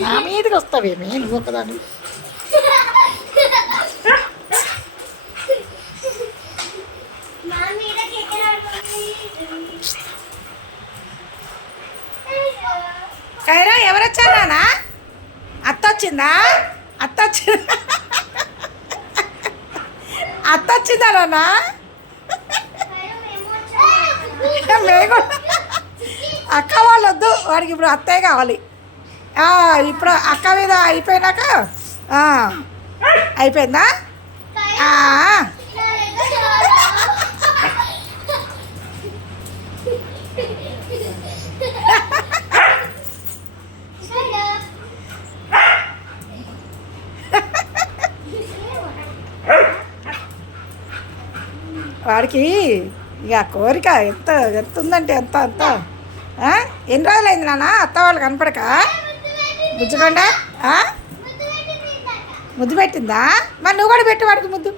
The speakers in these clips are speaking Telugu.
నా మీదకి వస్తావేమి నువ్వు ఒకదాని కైరా ఎవరు వచ్చారు నాన్న? అత్త వచ్చిందా అత్త వచ్చిందా అత్త వచ్చిందా నాన్న మేము అక్క వాళ్ళు వద్దు వాడికి ఇప్పుడు అత్తయ్య కావాలి. ఇప్పుడు అక్క మీద అయిపోయినాక? అయిపోయిందా? వాడికి ఇక కోరిక ఎంత ఎంత ఉందంటే ఎంత అంత. ఎన్ని రోజులైంది నాన్న? అత్త వాళ్ళు కనపడక? బుజ్జకొండ ఆ? ముద్దు పెట్టిందా మరి నువ్వు కూడా పెట్టు వాడికి ముద్దు.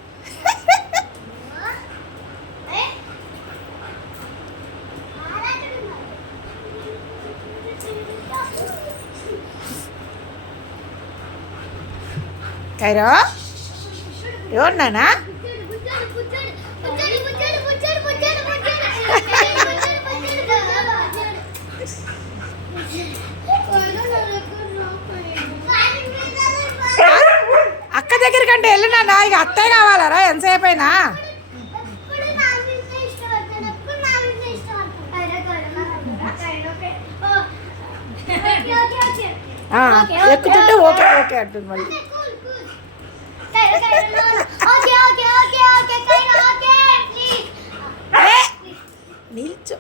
కైరో? ఎవరు నానా అక్క దగ్గర కంటే వెళ్ళినా నా ఇక అత్తయ్య కావాలరా ఎంతసేపు అయినా ఎక్కుతుంటే ఓకే ఓకే అంటుంది మళ్ళీ నిల్చో